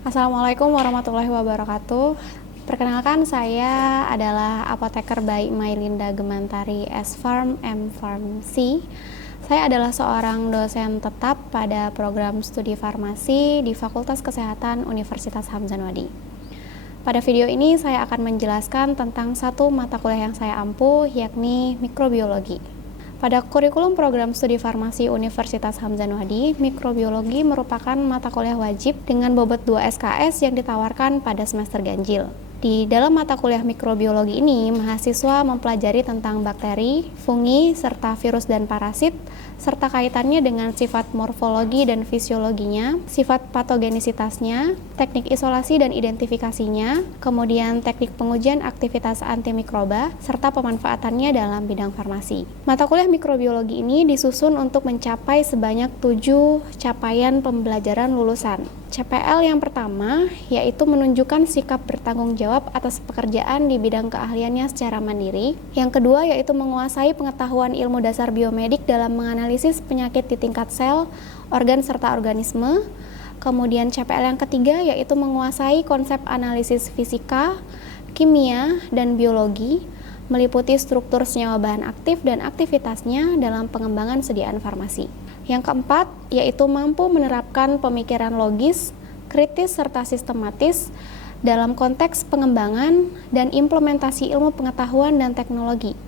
Assalamualaikum warahmatullahi wabarakatuh. Perkenalkan, saya adalah apoteker by Mailinda Gemantari S Farm M Farm C. Saya adalah seorang dosen tetap pada program studi farmasi di Fakultas Kesehatan Universitas Hamzanwadi. Pada video ini saya akan menjelaskan tentang satu mata kuliah yang saya ampu, yakni mikrobiologi. Pada kurikulum program studi farmasi Universitas Hamzanwadi, mikrobiologi merupakan mata kuliah wajib dengan bobot 2 SKS yang ditawarkan pada semester ganjil. Di dalam mata kuliah mikrobiologi ini, mahasiswa mempelajari tentang bakteri, fungi, serta virus dan parasit, serta kaitannya dengan sifat morfologi dan fisiologinya, sifat patogenisitasnya, teknik isolasi dan identifikasinya, kemudian teknik pengujian aktivitas antimikroba, serta pemanfaatannya dalam bidang farmasi. Mata kuliah mikrobiologi ini disusun untuk mencapai sebanyak 7 capaian pembelajaran lulusan. CPL yang pertama yaitu menunjukkan sikap bertanggung jawab atas pekerjaan di bidang keahliannya secara mandiri. Yang kedua yaitu menguasai pengetahuan ilmu dasar biomedik dalam menganalisis penyakit di tingkat sel, organ serta organisme. Kemudian CPL yang ketiga yaitu menguasai konsep analisis fisika, kimia, dan biologi, meliputi struktur senyawa bahan aktif dan aktivitasnya dalam pengembangan sediaan farmasi. Yang keempat, yaitu mampu menerapkan pemikiran logis, kritis, serta sistematis dalam konteks pengembangan dan implementasi ilmu pengetahuan dan teknologi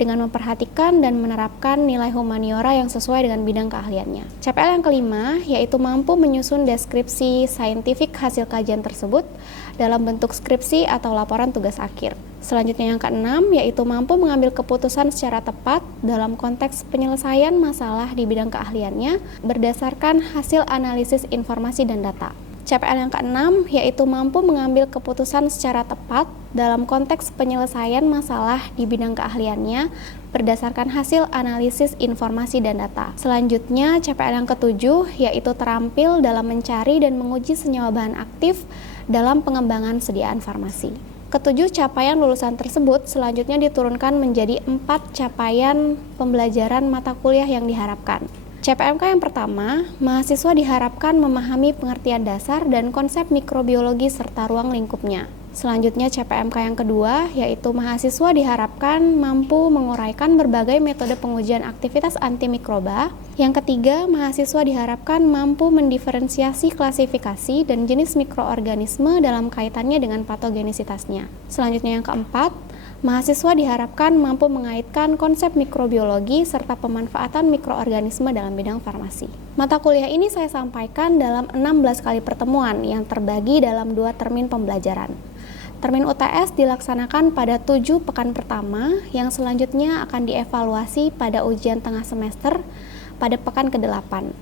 dengan memperhatikan dan menerapkan nilai humaniora yang sesuai dengan bidang keahliannya. CPL yang kelima, yaitu mampu menyusun deskripsi saintifik hasil kajian tersebut dalam bentuk skripsi atau laporan tugas akhir. Selanjutnya yang keenam, yaitu mampu mengambil keputusan secara tepat dalam konteks penyelesaian masalah di bidang keahliannya berdasarkan hasil analisis informasi dan data. CPL yang keenam, yaitu mampu mengambil keputusan secara tepat dalam konteks penyelesaian masalah di bidang keahliannya berdasarkan hasil analisis informasi dan data. Selanjutnya, CPL yang ketujuh, yaitu terampil dalam mencari dan menguji senyawa bahan aktif dalam pengembangan sediaan farmasi. Ketujuh capaian lulusan tersebut selanjutnya diturunkan menjadi 4 capaian pembelajaran mata kuliah yang diharapkan. CPMK yang pertama, mahasiswa diharapkan memahami pengertian dasar dan konsep mikrobiologi serta ruang lingkupnya. Selanjutnya CPMK yang kedua, yaitu mahasiswa diharapkan mampu menguraikan berbagai metode pengujian aktivitas antimikroba. Yang ketiga, mahasiswa diharapkan mampu mendiferensiasi klasifikasi dan jenis mikroorganisme dalam kaitannya dengan patogenisitasnya. Selanjutnya yang keempat, mahasiswa diharapkan mampu mengaitkan konsep mikrobiologi serta pemanfaatan mikroorganisme dalam bidang farmasi. Mata kuliah ini saya sampaikan dalam 16 kali pertemuan yang terbagi dalam 2 termin pembelajaran. Termin UTS dilaksanakan pada 7 pekan pertama yang selanjutnya akan dievaluasi pada ujian tengah semester pada pekan ke-8.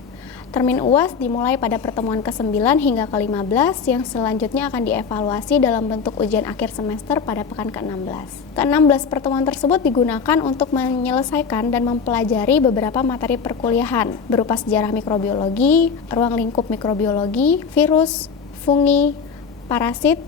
Termin UAS dimulai pada pertemuan ke-9 hingga ke-15 yang selanjutnya akan dievaluasi dalam bentuk ujian akhir semester pada pekan ke-16. Ke-16 pertemuan tersebut digunakan untuk menyelesaikan dan mempelajari beberapa materi perkuliahan berupa sejarah mikrobiologi, ruang lingkup mikrobiologi, virus, fungi, parasit,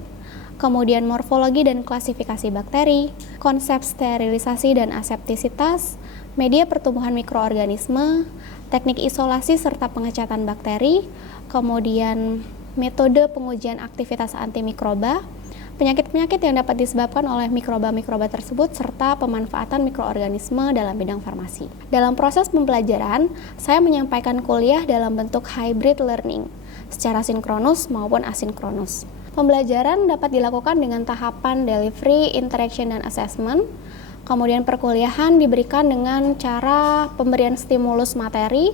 kemudian morfologi dan klasifikasi bakteri, konsep sterilisasi dan aseptisitas, media pertumbuhan mikroorganisme, teknik isolasi serta pengecatan bakteri, kemudian metode pengujian aktivitas antimikroba, penyakit-penyakit yang dapat disebabkan oleh mikroba-mikroba tersebut, serta pemanfaatan mikroorganisme dalam bidang farmasi. Dalam proses pembelajaran, saya menyampaikan kuliah dalam bentuk hybrid learning, secara sinkronus maupun asinkronus. Pembelajaran dapat dilakukan dengan tahapan delivery, interaction, dan assessment. Kemudian perkuliahan diberikan dengan cara pemberian stimulus materi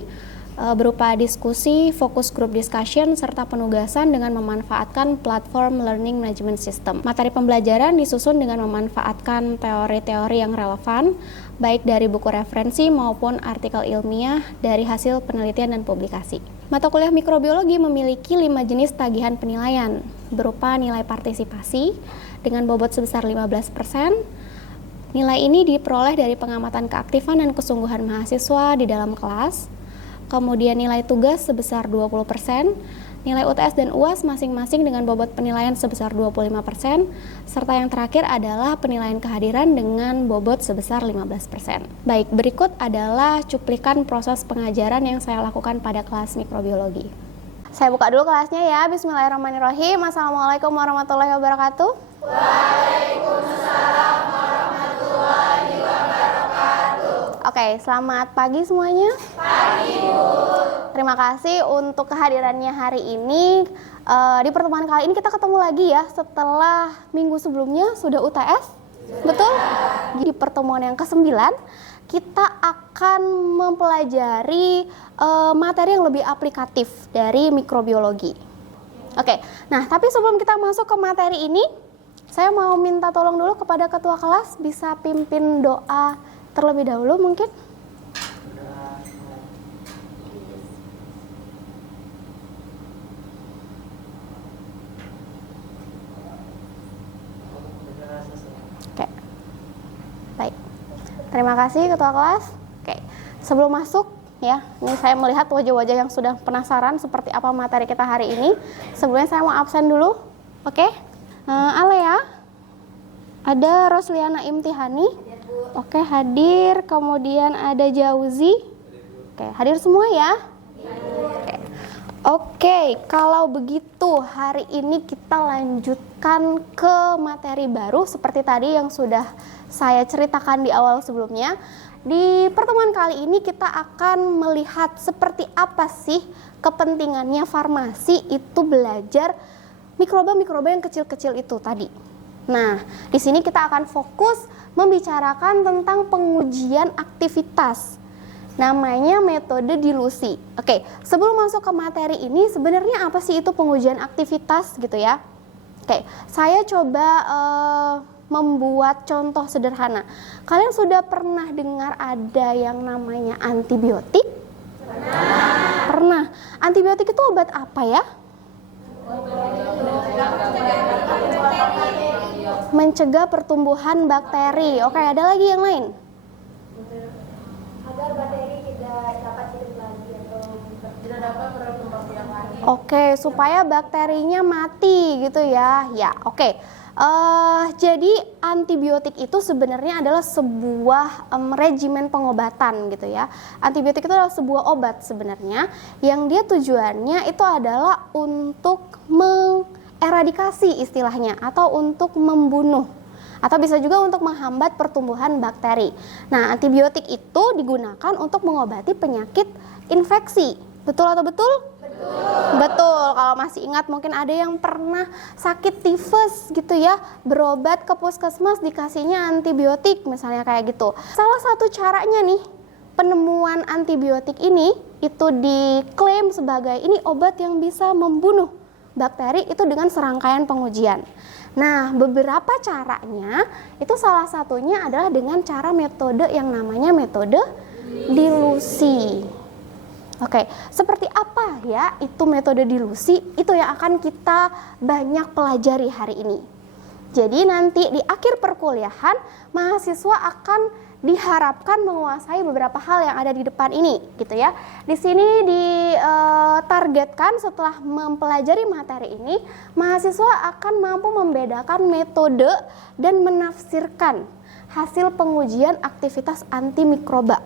berupa diskusi, focus group discussion, serta penugasan dengan memanfaatkan platform learning management system. Materi pembelajaran disusun dengan memanfaatkan teori-teori yang relevan, baik dari buku referensi maupun artikel ilmiah dari hasil penelitian dan publikasi. Mata kuliah mikrobiologi memiliki 5 jenis tagihan penilaian, berupa nilai partisipasi dengan bobot sebesar 15%. Nilai ini diperoleh dari pengamatan keaktifan dan kesungguhan mahasiswa di dalam kelas. Kemudian nilai tugas sebesar 20%, nilai UTS dan UAS masing-masing dengan bobot penilaian sebesar 25%, serta yang terakhir adalah penilaian kehadiran dengan bobot sebesar 15%. Baik, berikut adalah cuplikan proses pengajaran yang saya lakukan pada kelas mikrobiologi. Saya buka dulu kelasnya ya. Bismillahirrahmanirrahim. Assalamualaikum warahmatullahi wabarakatuh. Waalaikumsalam warahmatullahi wabarakatuh. Oke, selamat pagi semuanya. Pagi, Bu. Terima kasih untuk kehadirannya hari ini. Di pertemuan kali ini kita ketemu lagi ya setelah minggu sebelumnya sudah UTS. Betul? Di pertemuan yang ke-9 kita akan mempelajari materi yang lebih aplikatif dari mikrobiologi. Oke, nah tapi sebelum kita masuk ke materi ini, saya mau minta tolong dulu kepada ketua kelas bisa pimpin doa terlebih dahulu mungkin. Oke, baik. Terima kasih ketua kelas. Oke, sebelum masuk ya, ini saya melihat wajah-wajah yang sudah penasaran seperti apa materi kita hari ini. Sebelumnya saya mau absen dulu. Oke, Alea, ada Rosliana Imtihani. Oke, hadir. Kemudian ada Jauzi. Oke, hadir semua ya. Oke, kalau begitu hari ini kita lanjutkan ke materi baru seperti tadi yang sudah saya ceritakan di awal sebelumnya. Di pertemuan kali ini kita akan melihat seperti apa sih kepentingannya farmasi itu belajar mikroba-mikroba yang kecil-kecil itu tadi. Nah, di sini kita akan fokus membicarakan tentang pengujian aktivitas. Namanya metode dilusi. Oke, sebelum masuk ke materi ini, sebenarnya apa sih itu pengujian aktivitas gitu ya? Oke, saya coba membuat contoh sederhana. Kalian sudah pernah dengar ada yang namanya antibiotik? Pernah. Antibiotik itu obat apa ya? Mencegah pertumbuhan bakteri. Oke, ada lagi yang lain? Agar bakteri tidak dapat hidup lagi atau tidak dapat berkembang biak lagi. Oke, supaya bakterinya mati gitu ya. Ya, oke. Jadi antibiotik itu sebenarnya adalah sebuah regimen pengobatan gitu ya. Antibiotik itu adalah sebuah obat sebenarnya yang dia tujuannya itu adalah untuk mengeradikasi istilahnya atau untuk membunuh atau bisa juga untuk menghambat pertumbuhan bakteri. Nah, antibiotik itu digunakan untuk mengobati penyakit infeksi. Betul atau betul? Betul. Kalau masih ingat mungkin ada yang pernah sakit tifus gitu ya, berobat ke puskesmas dikasihnya antibiotik misalnya kayak gitu. Salah satu caranya nih, penemuan antibiotik ini itu diklaim sebagai ini obat yang bisa membunuh bakteri itu dengan serangkaian pengujian. Nah, beberapa caranya itu salah satunya adalah dengan cara metode yang namanya metode dilusi. Oke, seperti apa ya itu metode dilusi? Itu yang akan kita banyak pelajari hari ini. Jadi nanti di akhir perkuliahan mahasiswa akan diharapkan menguasai beberapa hal yang ada di depan ini, gitu ya. Di sini ditargetkan setelah mempelajari materi ini, mahasiswa akan mampu membedakan metode dan menafsirkan hasil pengujian aktivitas antimikroba.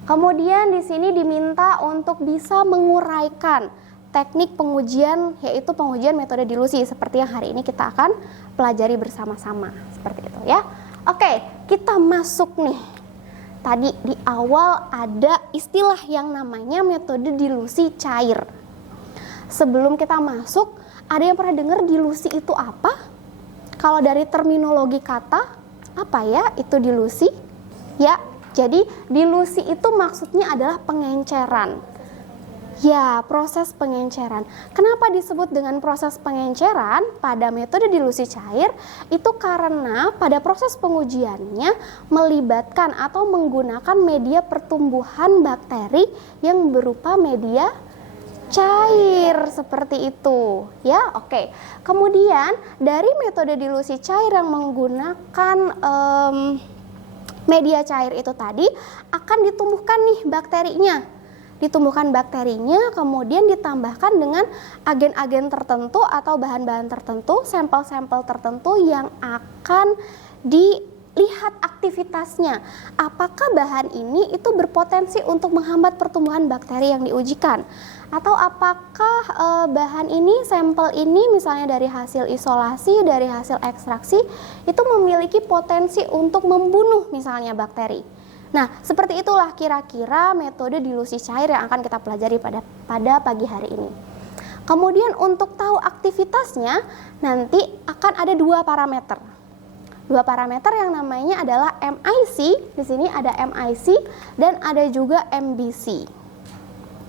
Kemudian di sini diminta untuk bisa menguraikan teknik pengujian, yaitu pengujian metode dilusi seperti yang hari ini kita akan pelajari bersama-sama, seperti itu ya. Oke, kita masuk nih. Tadi di awal ada istilah yang namanya metode dilusi cair. Sebelum kita masuk, ada yang pernah dengar dilusi itu apa? Kalau dari terminologi kata, apa ya itu dilusi? Ya, jadi dilusi itu maksudnya adalah pengenceran. Ya, proses pengenceran. Kenapa disebut dengan proses pengenceran pada metode dilusi cair? Itu karena pada proses pengujiannya melibatkan atau menggunakan media pertumbuhan bakteri yang berupa media cair seperti itu. Ya, oke. Kemudian dari metode dilusi cair yang menggunakan media cair itu tadi akan ditumbuhkan nih bakterinya. Ditumbuhkan bakterinya, kemudian ditambahkan dengan agen-agen tertentu atau bahan-bahan tertentu, sampel-sampel tertentu yang akan dilihat aktivitasnya. Apakah bahan ini itu berpotensi untuk menghambat pertumbuhan bakteri yang diujikan? Atau apakah bahan ini, sampel ini misalnya dari hasil isolasi, dari hasil ekstraksi itu memiliki potensi untuk membunuh misalnya bakteri. Nah, seperti itulah kira-kira metode dilusi cair yang akan kita pelajari pada pagi hari ini. Kemudian untuk tahu aktivitasnya nanti akan ada dua parameter. Dua parameter yang namanya adalah MIC, di sini ada MIC dan ada juga MBC.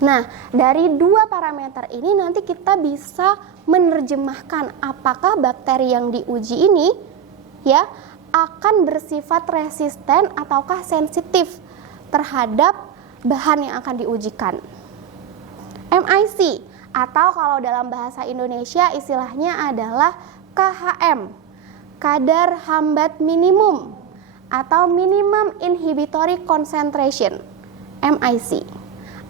Nah, dari dua parameter ini nanti kita bisa menerjemahkan apakah bakteri yang diuji ini ya akan bersifat resisten ataukah sensitif terhadap bahan yang akan diujikan. MIC atau kalau dalam bahasa Indonesia istilahnya adalah KHM, kadar hambat minimum atau minimum inhibitory concentration, MIC.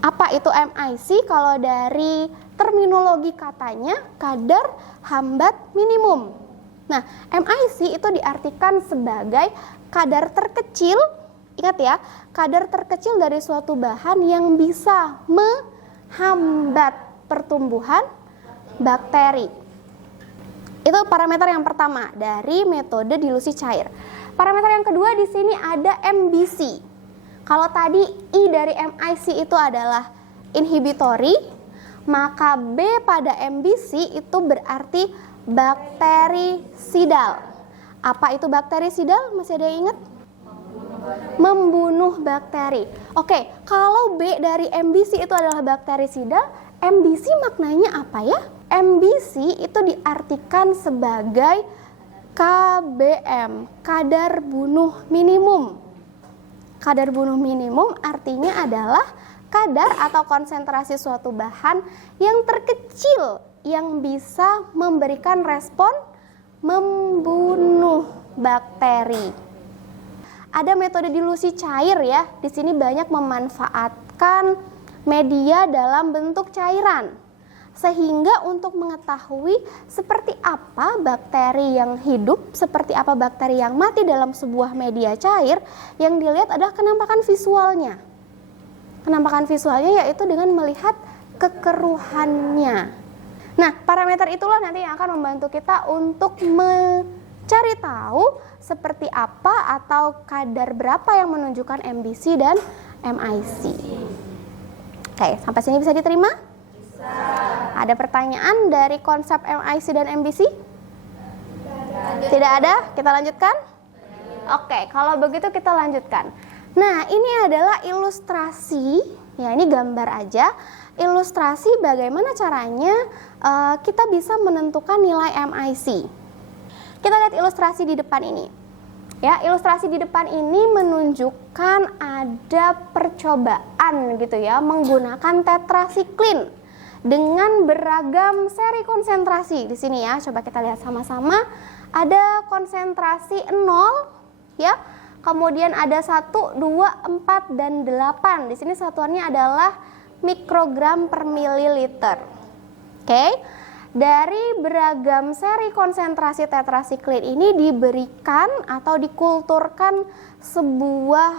Apa itu MIC? Kalau dari terminologi katanya kadar hambat minimum. Nah, MIC itu diartikan sebagai kadar terkecil, ingat ya, kadar terkecil dari suatu bahan yang bisa menghambat pertumbuhan bakteri. Itu parameter yang pertama dari metode dilusi cair. Parameter yang kedua di sini ada MBC. Kalau tadi I dari MIC itu adalah inhibitory, maka B pada MBC itu berarti bakterisidal. Apa itu bakterisidal? Masih ada yang ingat? Membunuh bakteri. Oke, kalau B dari MBC itu adalah bakterisidal, MBC maknanya apa ya? MBC itu diartikan sebagai KBM, kadar bunuh minimum. Kadar bunuh minimum artinya adalah kadar atau konsentrasi suatu bahan yang terkecil yang bisa memberikan respon membunuh bakteri. Ada metode dilusi cair ya. Di sini banyak memanfaatkan media dalam bentuk cairan. Sehingga untuk mengetahui seperti apa bakteri yang hidup, seperti apa bakteri yang mati dalam sebuah media cair, yang dilihat adalah kenampakan visualnya. Kenampakan visualnya yaitu dengan melihat kekeruhannya. Nah, parameter itulah nanti yang akan membantu kita untuk mencari tahu seperti apa atau kadar berapa yang menunjukkan MBC dan MIC. Oke, sampai sini bisa diterima? Ada pertanyaan dari konsep MIC dan MBC? Tidak ada? Kita lanjutkan? Oke, kalau begitu kita lanjutkan. Nah, ini adalah ilustrasi, ya ini gambar aja, ilustrasi bagaimana caranya kita bisa menentukan nilai MIC. Kita lihat ilustrasi di depan ini. Ya, ilustrasi di depan ini menunjukkan ada percobaan gitu ya, menggunakan tetrasiklin dengan beragam seri konsentrasi. Di sini ya, coba kita lihat sama-sama. Ada konsentrasi 0 ya. Kemudian ada 1, 2, 4 dan 8. Di sini satuannya adalah mikrogram per mililiter. Oke. Dari beragam seri konsentrasi tetrasiklin ini diberikan atau dikulturkan sebuah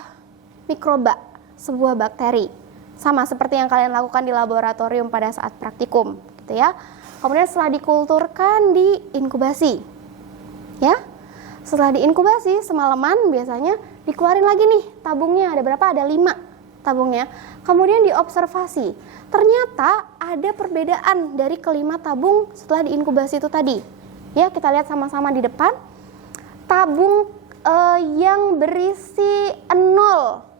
mikroba, sebuah bakteri. Sama seperti yang kalian lakukan di laboratorium pada saat praktikum, gitu ya. Kemudian setelah dikulturkan, diinkubasi. Ya. Setelah diinkubasi semalaman biasanya dikeluarin lagi nih tabungnya, ada berapa? Ada 5 tabungnya. Kemudian diobservasi. Ternyata ada perbedaan dari kelima tabung setelah diinkubasi itu tadi. Ya, kita lihat sama-sama di depan. Tabung yang berisi 0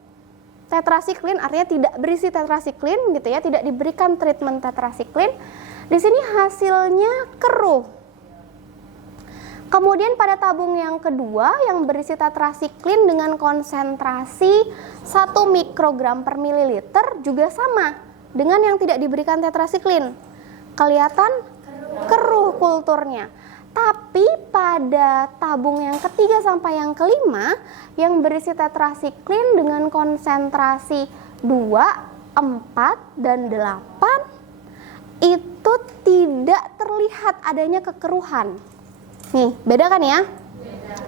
tetrasiklin, artinya tidak berisi tetrasiklin gitu ya, tidak diberikan treatment tetrasiklin. Di sini hasilnya keruh. Kemudian pada tabung yang kedua yang berisi tetrasiklin dengan konsentrasi 1 mikrogram per mililiter juga sama dengan yang tidak diberikan tetrasiklin. Kelihatan keruh kulturnya. Tapi pada tabung yang ketiga sampai yang kelima yang berisi tetrasiklin dengan konsentrasi 2, 4, dan 8 itu tidak terlihat adanya kekeruhan. Nih, beda kan ya?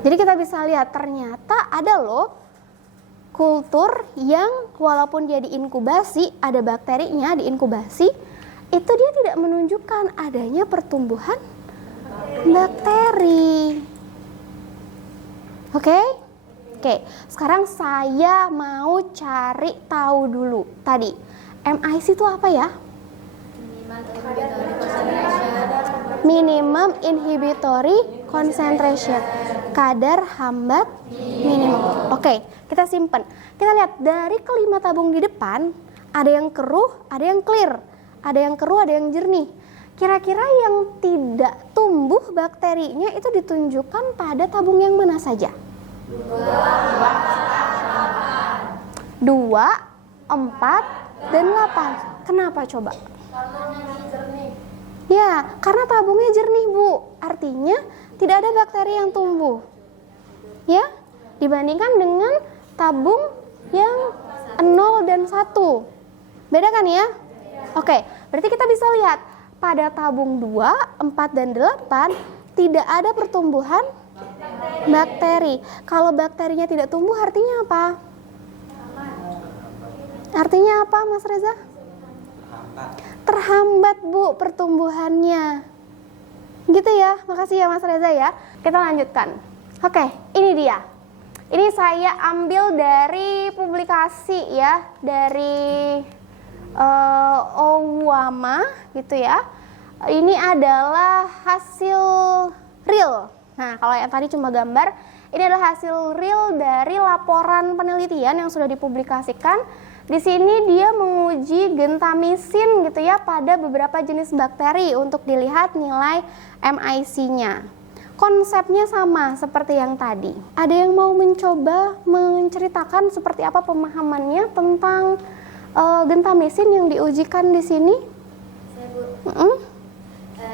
Jadi kita bisa lihat ternyata ada loh kultur yang walaupun dia diinkubasi, ada bakterinya diinkubasi, itu dia tidak menunjukkan adanya pertumbuhan bakteri. Oke? Oke, sekarang saya mau cari tahu dulu tadi. MIC itu apa ya? Minimum inhibitory concentration. Kadar hambat minimum. Oke, kita simpen. Kita lihat dari kelima tabung di depan, ada yang keruh, ada yang clear. Ada yang keruh, ada yang jernih. Kira-kira yang tidak tumbuh bakterinya itu ditunjukkan pada tabung yang mana saja? 2, 4, dan 8. Kenapa coba? Ya, karena tabungnya jernih, Bu. Artinya tidak ada bakteri yang tumbuh. Ya, dibandingkan dengan tabung yang 0 dan 1. Beda kan ya? Oke, berarti kita bisa lihat pada tabung 2, 4, dan 8 tidak ada pertumbuhan bakteri. Kalau bakterinya tidak tumbuh artinya apa? Artinya apa, Mas Reza? Terhambat, Bu, pertumbuhannya. Gitu ya, makasih ya Mas Reza ya. Kita lanjutkan. Oke, ini dia. Ini saya ambil dari publikasi ya, dari Owama gitu ya. Ini adalah hasil real. Nah, kalau yang tadi cuma gambar, ini adalah hasil real dari laporan penelitian yang sudah dipublikasikan. Di sini dia menguji gentamisin gitu ya pada beberapa jenis bakteri untuk dilihat nilai MIC-nya. Konsepnya sama seperti yang tadi. Ada yang mau mencoba menceritakan seperti apa pemahamannya tentang gentamisin yang diujikan di sini? Saya, Bu.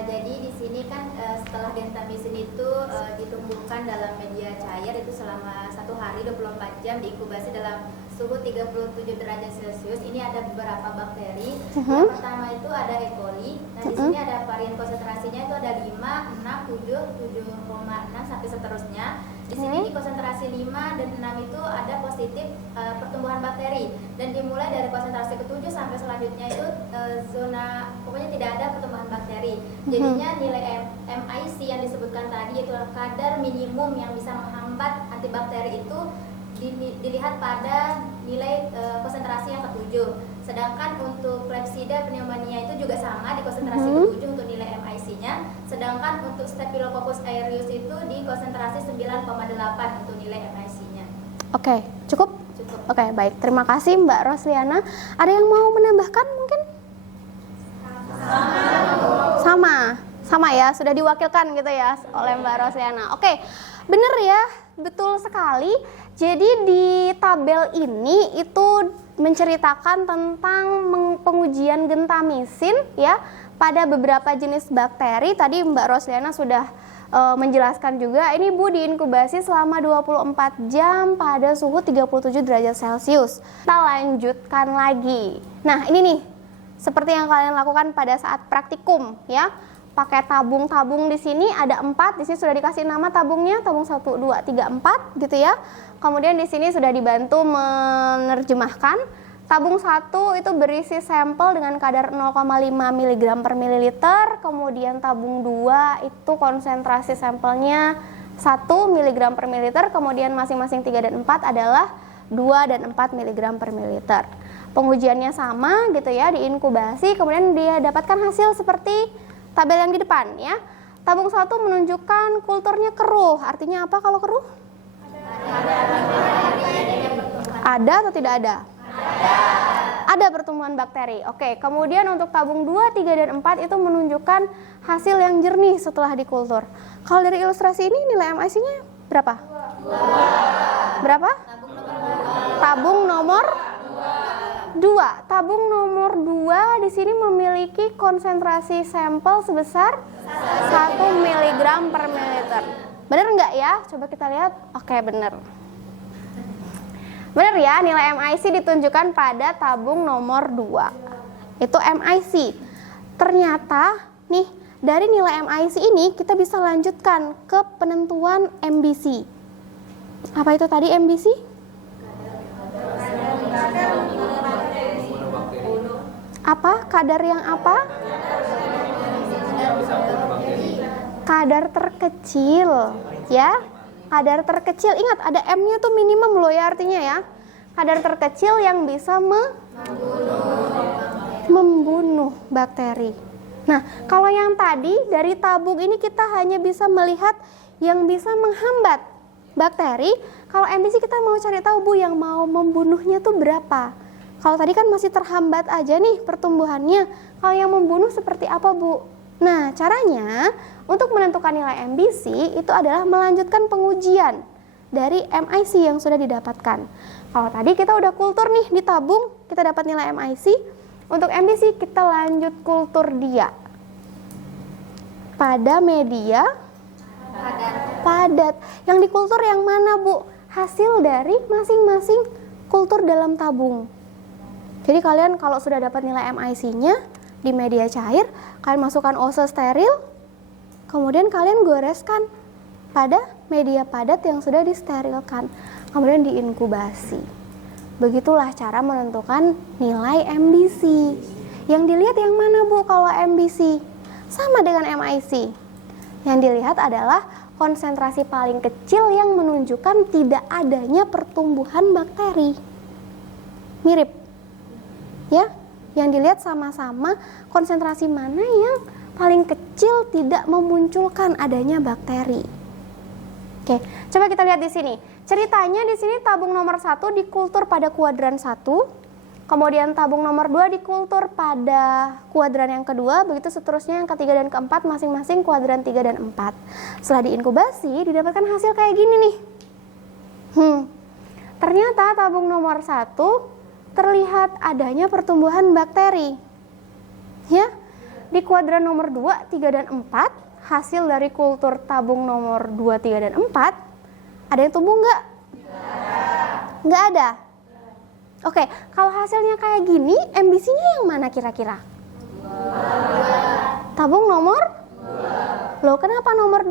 Jadi di sini kan setelah gentamisin itu ditumbuhkan dalam media cair itu selama 1 hari 24 jam diinkubasi dalam suhu 37 derajat Celcius. Ini ada beberapa bakteri. Yang pertama itu ada E. coli. Nah, di sini ada varian konsentrasinya itu ada 5, 6, 7, 7,6 sampai seterusnya. Di sini di konsentrasi 5 dan 6 itu ada positif pertumbuhan bakteri, dan dimulai dari konsentrasi ke-7 sampai selanjutnya itu zona pokoknya tidak ada pertumbuhan bakteri. Jadinya nilai MIC yang disebutkan tadi yaitu kadar minimum yang bisa menghambat antibakteri itu dilihat pada nilai konsentrasi yang ke-7. Sedangkan untuk Klebsiella pneumonia itu juga sama di konsentrasi ke-7 untuk nilai MIC-nya. Sedangkan untuk Staphylococcus aureus itu di konsentrasi 9,8 untuk nilai MIC-nya. Oke, cukup? Cukup. Oke, baik. Terima kasih Mbak Rosliana. Ada yang mau menambahkan mungkin? Sama ya, sudah diwakilkan gitu ya oleh Mbak Rosliana. Oke, bener ya, betul sekali. Jadi di tabel ini itu menceritakan tentang pengujian gentamisin ya pada beberapa jenis bakteri. Tadi Mbak Rosliana sudah menjelaskan juga. Ini Bu diinkubasi selama 24 jam pada suhu 37 derajat Celcius. Kita lanjutkan lagi. Nah, ini nih seperti yang kalian lakukan pada saat praktikum ya. Pakai tabung-tabung di sini ada 4, di sini sudah dikasih nama tabungnya, tabung 1, 2, 3, 4 gitu ya. Kemudian di sini sudah dibantu menerjemahkan. Tabung 1 itu berisi sampel dengan kadar 0,5 mg per mililiter, kemudian tabung 2 itu konsentrasi sampelnya 1 mg per mililiter, kemudian masing-masing 3 dan 4 adalah 2 dan 4 mg per mililiter. Pengujiannya sama gitu ya, diinkubasi, kemudian dia dapatkan hasil seperti tabel yang di depan ya. Tabung 1 menunjukkan kulturnya keruh. Artinya apa kalau keruh? Ada atau tidak ada? Ada pertumbuhan bakteri. Oke, kemudian untuk tabung 2, 3, dan 4 itu menunjukkan hasil yang jernih setelah dikultur. Kalau dari ilustrasi ini nilai MIC-nya berapa? 2. Berapa? Tabung nomor 2. Tabung nomor 2 di sini memiliki konsentrasi sampel sebesar 1 mg per mililiter. Benar nggak ya? Coba kita lihat. Oke, benar. Benar ya, nilai MIC ditunjukkan pada tabung nomor 2. Itu MIC. Ternyata nih, dari nilai MIC ini kita bisa lanjutkan ke penentuan MBC. Apa itu tadi MBC? Apa? Kadar yang apa? Kadar terkecil, ya. Kadar terkecil, ingat ada M-nya tuh minimum loh ya artinya ya. Kadar terkecil yang bisa membunuh bakteri. Nah, kalau yang tadi dari tabung ini kita hanya bisa melihat yang bisa menghambat bakteri. Kalau MBC kita mau cari tahu Bu yang mau membunuhnya tuh berapa. Kalau tadi kan masih terhambat aja nih pertumbuhannya. Kalau yang membunuh seperti apa Bu? Nah, caranya untuk menentukan nilai MBC itu adalah melanjutkan pengujian dari MIC yang sudah didapatkan. Kalau tadi kita udah kultur nih di tabung, kita dapat nilai MIC. Untuk MBC kita lanjut kultur dia pada media padat. Yang dikultur yang mana Bu? Hasil dari masing-masing kultur dalam tabung. Jadi kalian kalau sudah dapat nilai MIC-nya di media cair, kalian masukkan ose steril, kemudian kalian goreskan pada media padat yang sudah disterilkan, kemudian diinkubasi. Begitulah cara menentukan nilai MBC. Yang dilihat yang mana Bu kalau MBC? Sama dengan MIC. Yang dilihat adalah konsentrasi paling kecil yang menunjukkan tidak adanya pertumbuhan bakteri. Mirip. Ya, yang dilihat sama-sama konsentrasi mana yang paling kecil tidak memunculkan adanya bakteri. Oke, coba kita lihat di sini. Ceritanya di sini tabung nomor 1 dikultur pada kuadran 1, kemudian tabung nomor 2 dikultur pada kuadran yang kedua, begitu seterusnya yang ketiga dan keempat masing-masing kuadran 3 dan 4. Setelah diinkubasi didapatkan hasil kayak gini nih. Ternyata tabung nomor 1 terlihat adanya pertumbuhan bakteri. Ya, di kuadran nomor 2, 3 dan 4, hasil dari kultur tabung nomor 2, 3 dan 4, ada yang tumbuh nggak? Nggak ada. Oke, kalau hasilnya kayak gini, MBC-nya yang mana kira-kira? Tabung nomor 2. Loh, kenapa nomor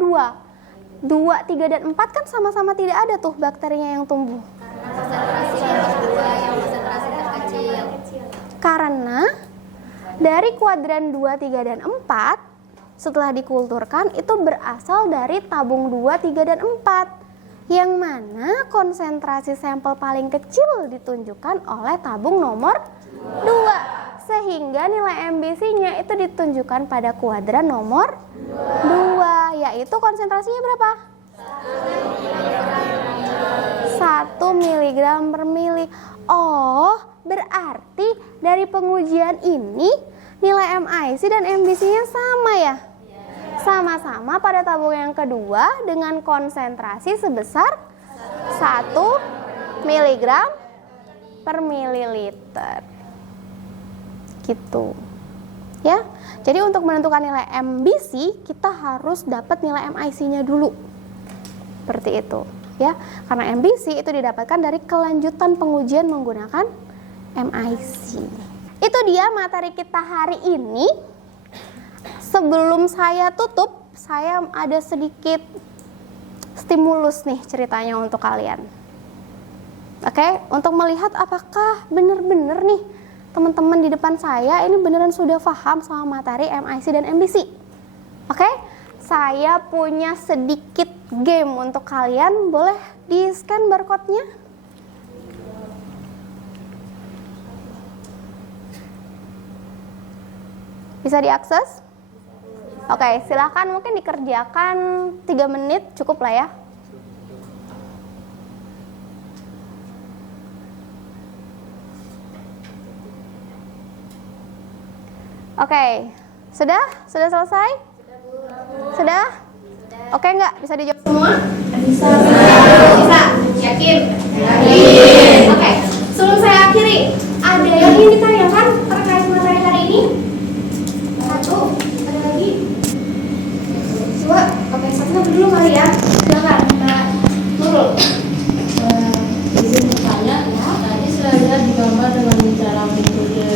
2? 2, 3 dan 4 kan sama-sama tidak ada tuh bakterinya yang tumbuh. Karena dari kuadran 2, 3, dan 4 setelah dikulturkan itu berasal dari tabung 2, 3, dan 4 yang mana konsentrasi sampel paling kecil ditunjukkan oleh tabung nomor 2 sehingga nilai MBC-nya itu ditunjukkan pada kuadran nomor 2 yaitu konsentrasinya berapa? 1 mg per mili. Oh, berarti dari pengujian ini nilai MIC dan MBC-nya sama ya? Sama-sama pada tabung yang kedua dengan konsentrasi sebesar 1 mg per mililiter. Gitu. Ya. Jadi untuk menentukan nilai MBC kita harus dapat nilai MIC-nya dulu. Seperti itu, ya. Karena MBC itu didapatkan dari kelanjutan pengujian menggunakan MIC. Itu dia materi kita hari ini. Sebelum saya tutup, saya ada sedikit stimulus nih ceritanya untuk kalian. Oke, untuk melihat apakah benar-benar nih teman-teman di depan saya ini beneran sudah paham sama materi MIC dan MBC. Oke, saya punya sedikit game untuk kalian. Boleh di-scan barcode-nya? Bisa diakses? Oke, silakan mungkin dikerjakan 3 menit cukup lah ya. Oke, sudah? Sudah selesai? Sudah? Oke nggak? Bisa dijawab semua? Bisa. Bisa? Yakin? Yakin. Oke, sebelum saya akhiri, ada yang ingin ditanyakan terkait materi hari ini? Satu, ada lagi? Dua, oke, satu dulu kali ya. Silakan, Mbak Nurul. Izin bertanya, tadi saya lihat di gambar dengan cara metode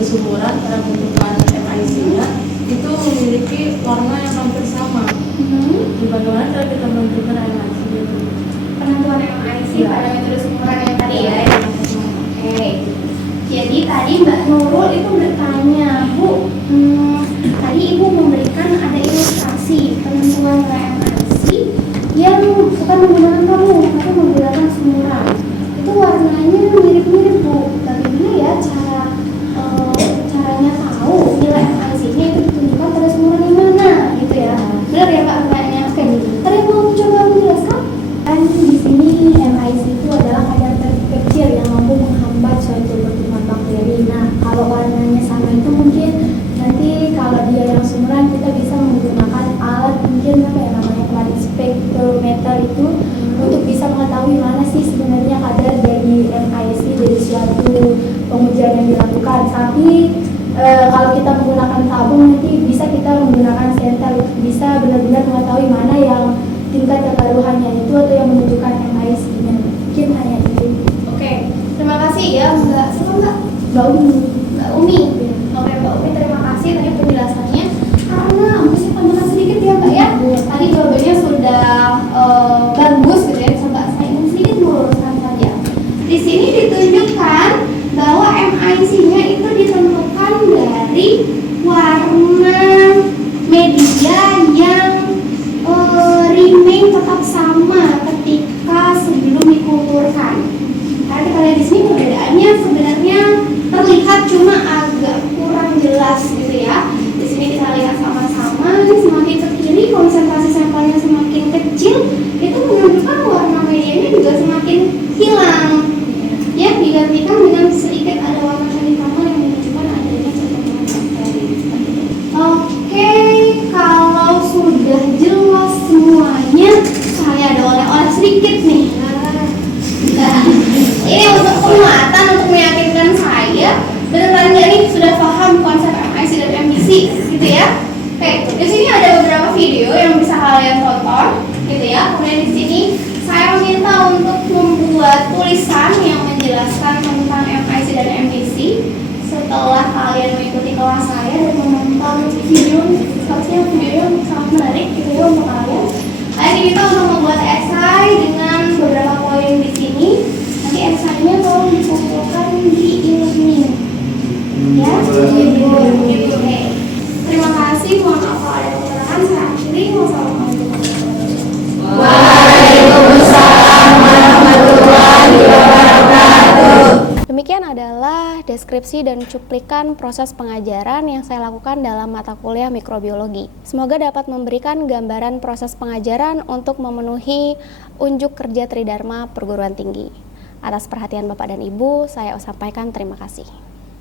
sumuran cara bentukan MIC-nya itu memiliki warna yang hampir sama. Bagaimana cara kita menentukan MIC itu? Penentuan MIC pada metode sumuran yang tadi ya. Oke. Jadi tadi Mbak Nurul itu bertanya, Bu, tadi Ibu memberikan ada ilustrasi penentuan nilai MIC yang bukan menggunakan kamu, tapi menggunakan sumuran. Itu warnanya mirip-mirip, Bu. Bagaimana ya caranya tahu nilai MIC-nya itu ditunjukkan pada sumuran yang mana, gitu ya? Benar ya Pak pertanyaannya? Oke, tadi mau coba menjelaskan? Kan di sini MIC itu adalah kadar terkecil yang mampu menghambat suatu pertumbuhan bakteri. Nah, kalau warnanya sama itu mungkin nanti kalau dia yang sumuran kita bisa menggunakan alat mungkin apa ya namanya kemarin spektrometer itu untuk bisa mengetahui mana sih sebenarnya kadar dari MIC dari suatu pengujian yang dilakukan. Tapi kalau kita menggunakan tabung nanti bisa kita menggunakan senter, bisa benar-benar mengetahui mana yang tingkat kegaruhannya itu atau yang menunjukkan MIC-nya. Mungkin hanya itu. Oke, terima kasih ya Mbak. Siapa Mbak? Mbak Umi. Mbak Umi. Oke Mbak Umi, terima kasih tadi penjelasannya. Karena mesti panjangkan sedikit ya Mbak ya. Tadi jawabannya sudah bagus gitu ya. Coba saya ingin sedikit meluruskan saja. Di sini ditunjukkan bahwa MIC-nya itu ditentukan dari warna media yang remain tetap sama ketika sebelum dikulturkan. Karena kita lihat di sini perbedaannya sebenarnya terlihat cuma agak kurang jelas gitu ya. Di sini kita lihat sama-sama, ini semakin ke kiri konsentrasi sampelnya semakin kecil, itu menunjukkan warna medianya juga semakin hilang. Ya, digantikan dengan sedikit ada warna kehitaman yang menunjukkan adanya pertumbuhan bakteri. Oke, kalau sudah jelas semuanya, saya ada oleh-oleh sedikit nih. Nah, ini untuk penguatan, untuk meyakinkan saya beneran nggak nih sudah paham konsep MIC dan MBC, gitu ya. Oke, di sini ada beberapa video yang bisa kalian tonton, gitu ya. Kemudian di sini saya meminta untuk membuat tulisan yang menjelaskan tentang MIC dan MBC. Setelah kalian mengikuti kelas saya dan menonton video, seharusnya video yang sangat menarik gitu ya untuk kalian. Kalian diminta untuk membuat esai dengan beberapa poin di sini. Nanti esainya tolong dikumpulkan di e-learning. Ya, gitu. Oke. Terima kasih. Mohon maaf kalau ada kekurangan. Saya akhiri. Wassalamualaikum warahmatullahi wabarakatuh. Waalaikumsalam warahmatullahi wabarakatuh. Demikian adalah deskripsi dan cuplikan proses pengajaran yang saya lakukan dalam mata kuliah mikrobiologi. Semoga dapat memberikan gambaran proses pengajaran untuk memenuhi unjuk kerja Tridharma Perguruan Tinggi. Atas perhatian Bapak dan Ibu, saya sampaikan terima kasih.